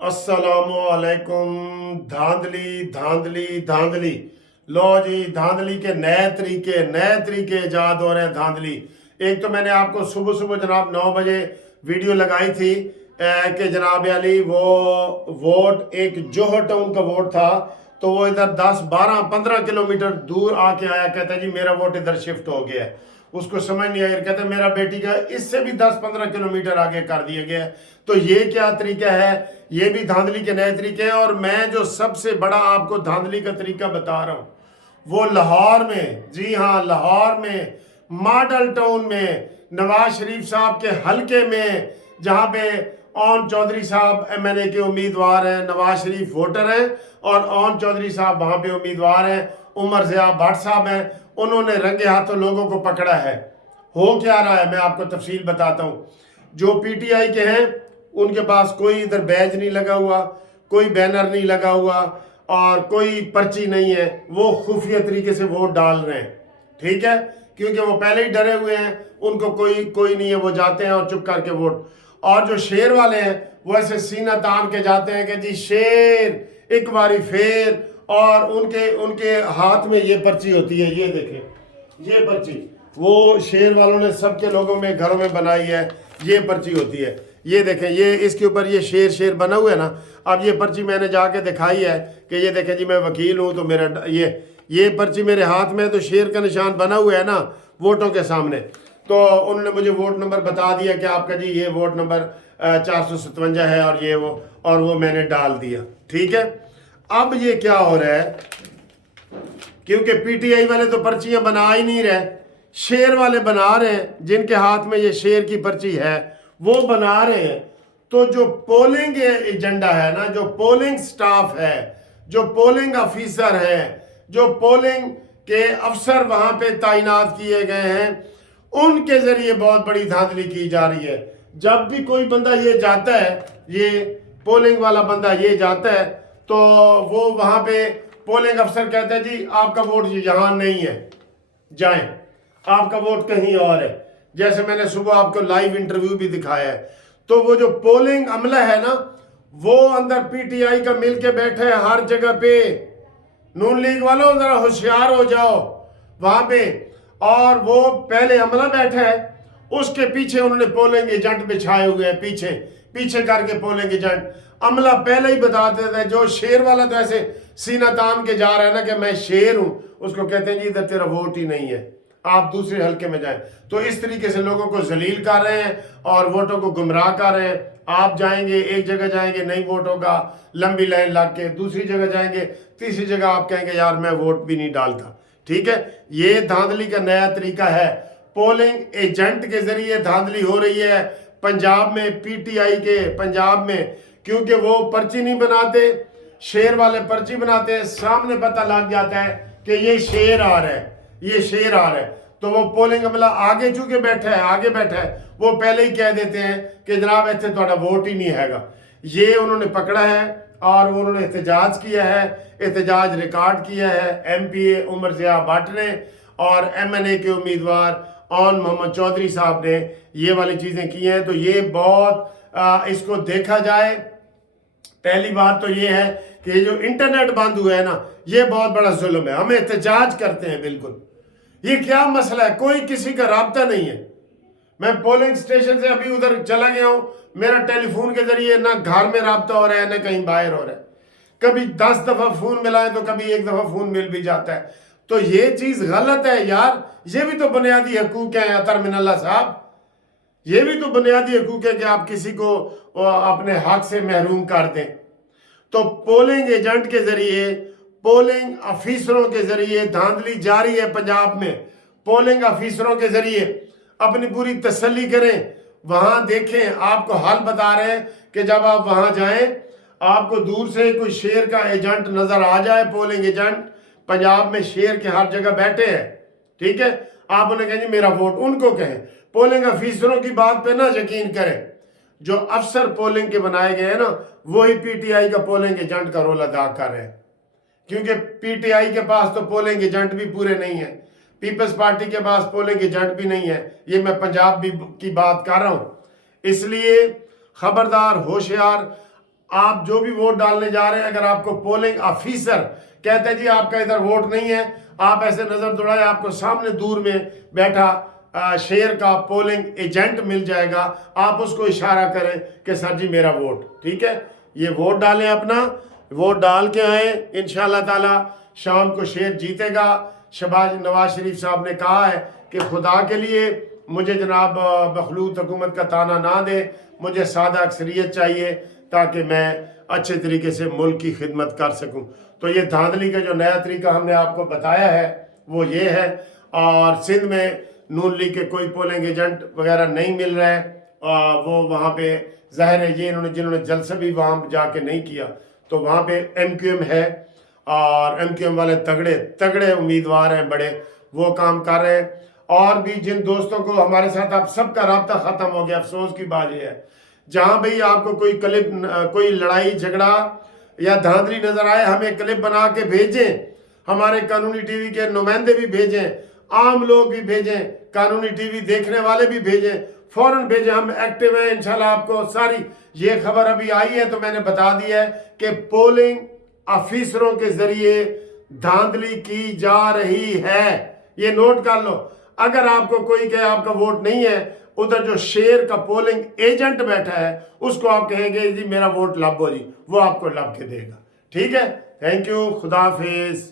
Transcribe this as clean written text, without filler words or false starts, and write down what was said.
अस्सलामुअलैकुम। धांधली धांधली धांधली। लो जी, धांधली के नए तरीके ईजाद हो रहे हैं। धांधली एक तो मैंने आपको सुबह सुबह जनाब 9 बजे वीडियो लगाई थी कि जनाब अली वो वोट एक जोहर टाउन का वोट था, तो वो इधर 10 12 15 किलोमीटर दूर आके आया, कहता है जी मेरा वोट इधर शिफ्ट हो गया है। उसको समझ नहीं आया, कहते मेरा बेटी का इससे भी 10-15 किलोमीटर आगे कर दिया गया है। तो ये क्या तरीका है? ये भी धांधली के नए तरीके हैं। और मैं जो सबसे बड़ा आपको धांधली का तरीका बता रहा हूँ वो लाहौर में, जी हाँ लाहौर में, मॉडल टाउन में, नवाज शरीफ साहब के हलके में, जहाँ पे ओन चौधरी साहब एमएनए के उम्मीदवार हैं, नवाज शरीफ वोटर हैं और ओन चौधरी साहब वहाँ पे उम्मीदवार हैं, उमर ज़िया भट्ट साहब हैं। उन्होंने रंगे हाथों लोगों को पकड़ा है। हो क्या रहा है मैं आपको तफसील बताता हूँ। जो पीटीआई के हैं उनके पास कोई इधर बैज नहीं लगा हुआ, कोई बैनर नहीं लगा हुआ और कोई पर्ची नहीं है। वो खुफिया तरीके से वोट डाल रहे हैं, ठीक है, क्योंकि वो पहले ही डरे हुए हैं, उनको कोई नहीं है, वो जाते हैं और चुप करके वोट। और जो शेर वाले हैं वो ऐसे सीना तान के जाते हैं कि जी शेर एक बारी फेर, और उनके हाथ में ये पर्ची होती है, ये देखें ये पर्ची वो शेर वालों ने सबके लोगों में घरों में बनाई है। ये पर्ची होती है, ये देखें, ये इसके ऊपर ये शेर बना हुआ है ना। अब ये पर्ची मैंने जाके दिखाई है कि ये देखें जी मैं वकील हूँ, तो मेरा ये पर्ची मेरे हाथ में है, तो शेर का निशान बना हुआ है ना वोटों के सामने। तो उन्होंने मुझे वोट नंबर बता दिया कि आपका जी ये वोट नंबर 457 है और ये वो मैंने डाल दिया, ठीक है। अब ये क्या हो रहा है, क्योंकि पीटीआई वाले तो पर्चियां बना ही नहीं रहे, शेर वाले बना रहे हैं, जिनके हाथ में ये शेर की पर्ची है वो बना रहे हैं। तो जो पोलिंग एजेंडा है ना, जो पोलिंग स्टाफ है, जो पोलिंग ऑफिसर है, जो पोलिंग के अफसर वहां पे तैनात किए गए हैं, उनके जरिए बहुत बड़ी धांधली की जा रही है। जब भी कोई बंदा ये जाता है, ये पोलिंग वाला बंदा ये जाता है, तो वो वहां पे पोलिंग अफसर कहता है जी आपका वोट यहाँ नहीं है, जाएं, आपका वोट कहीं और है। जैसे मैंने सुबह आपको लाइव इंटरव्यू भी दिखाया है। तो वो जो पोलिंग अमला है ना, वो अंदर पीटीआई का मिल के बैठे हैं हर जगह पे। नून लीग वालों जरा होशियार हो जाओ वहां पे। और वो पहले अमला बैठा है, उसके पीछे उन्होंने पोलिंग एजेंट बिछाए हुए हैं, पीछे पीछे करके पोलिंग एजेंट। अमला पहले ही बता देता है। जो शेर वाला तो ऐसे सीना तान के जा रहा है ना कि मैं शेर हूं, उसको कहते हैं जी इधर तेरा वोट ही नहीं है, आप दूसरे हलके में जाएं। तो इस तरीके से लोगों को जलील कर रहे हैं और वोटों को गुमराह कर रहे हैं। आप जाएंगे, एक जगह जाएंगे नहीं वोट होगा, लंबी लाइन लग के, दूसरी जगह जाएंगे, तीसरी जगह आप कहेंगे यार मैं वोट भी नहीं डालता, ठीक है। ये धांधली का नया तरीका है। पोलिंग एजेंट के जरिए धांधली हो रही है पंजाब में, पीटीआई के पंजाब में, क्योंकि वो पर्ची नहीं बनाते, शेर वाले पर्ची बनाते हैं। सामने पता लग जाता है कि ये शेर आ रहा है, ये शेर आ रहा है, तो वो पोलिंग अमला आगे चूंकि आगे बैठा है, वो पहले ही कह देते हैं कि जनाब इतने थोड़ा वोट ही नहीं हैगा। ये उन्होंने पकड़ा है और उन्होंने एहतजाज किया है, एहतजाज रिकॉर्ड किया है एमपीए उमर ज़िया भट्ट ने और एमएनए के उम्मीदवार ओन मोहम्मद चौधरी साहब ने ये वाली चीज़ें की हैं। तो ये बहुत इसको देखा जाए, पहली बात तो ये है कि ये जो इंटरनेट बंद हुआ है ना, ये बहुत बड़ा जुल्म है। हम एहतजाज करते हैं, बिल्कुल ये क्या मसला है, कोई किसी का राब्ता नहीं है। मैं पोलिंग स्टेशन से अभी उधर चला गया हूं, मेरा टेलीफोन के जरिए ना घर में राब्ता हो रहा है ना कहीं बाहर हो रहा है। कभी 10 दफा फोन मिला है तो कभी 1 दफा फोन मिल भी जाता है। तो ये चीज गलत है यार। ये भी तो बुनियादी हकूक है अतर मिनल्ला साहब, ये भी तो बुनियादी हकूक है कि आप किसी को अपने हक से महरूम कर दें। तो पोलिंग एजेंट के जरिए, पोलिंग ऑफिसरों के जरिए धांधली जारी है पंजाब में। पोलिंग ऑफिसरों के जरिए अपनी पूरी तसल्ली करें, वहां देखें, आपको हाल बता रहे हैं कि जब आप वहां जाएं, आपको दूर से कोई शेर का एजेंट नजर आ जाए, पोलिंग एजेंट पंजाब में शेर के हर जगह बैठे हैं, ठीक है, आप उन्हें कहें मेरा वोट, उनको कहें। पोलिंग ऑफिसरों की बात पे ना यकीन करें। जो अफसर पोलिंग के बनाए गए हैं ना, वही पीटीआई का पोलिंग एजेंट का रोल अदा कर रहे हैं, क्योंकि पीटीआई के पास तो पोलिंग एजेंट भी पूरे नहीं है, पीपल्स पार्टी के पास पोलिंग एजेंट भी नहीं है। ये मैं पंजाब की बात कर रहा हूं। इसलिए खबरदार, होशियार, آپ جو بھی ووٹ ڈالنے جا رہے ہیں، اگر آپ کو پولنگ آفیسر کہتے ہیں جی آپ کا ادھر ووٹ نہیں ہے، آپ ایسے نظر دوڑائیں، آپ کو سامنے دور میں بیٹھا شہر کا پولنگ ایجنٹ مل جائے گا، آپ اس کو اشارہ کریں کہ سر جی میرا ووٹ، ٹھیک ہے؟ یہ ووٹ ڈالیں، اپنا ووٹ ڈال کے آئیں، انشاءاللہ تعالی شام کو شہر جیتے گا۔ نواز شریف صاحب نے کہا ہے کہ خدا کے لیے مجھے جناب مخلوط حکومت کا تانا نہ دے، مجھے سادہ اکثریت چاہیے تاکہ میں اچھے طریقے سے ملک کی خدمت کر سکوں۔ تو یہ دھاندلی کا جو نیا طریقہ ہم نے آپ کو بتایا ہے وہ یہ ہے، اور سندھ میں نون لیگ کے کوئی پولنگ ایجنٹ وغیرہ نہیں مل رہے، وہ وہاں پہ ظاہر ہے یہ جنہوں نے جلسہ بھی وہاں جا کے نہیں کیا، تو وہاں پہ ایم کیو ایم ہے، اور ایم کیو ایم والے تگڑے امیدوار ہیں بڑے، وہ کام کر رہے ہیں۔ اور بھی جن دوستوں کو ہمارے ساتھ آپ سب کا رابطہ ختم ہو گیا، افسوس کی بات یہ ہے، جہاں بھئی آپ کو کوئی کلپ، کوئی لڑائی جھگڑا یا دھاندلی نظر آئے، ہمیں کلپ بنا کے بھیجیں، ہمارے قانونی ٹی وی کے نمائندے بھی بھیجیں، عام لوگ بھی بھیجیں، قانونی ٹی وی دیکھنے والے بھی بھیجیں، فوراً بھیجیں، ہم ایکٹیو ہیں انشاءاللہ۔ آپ کو ساری یہ خبر ابھی آئی ہے تو میں نے بتا دی ہے کہ پولنگ آفیسروں کے ذریعے دھاندلی کی جا رہی ہے، یہ نوٹ کر لو۔ اگر آپ کو کوئی کہے آپ کا ووٹ نہیں ہے، ادھر جو شہر کا پولنگ ایجنٹ بیٹھا ہے اس کو آپ کہیں گے جی میرا ووٹ لبو جی، وہ آپ کو لب کے دے گا، ٹھیک ہے؟ تھینک یو، خدا حافظ۔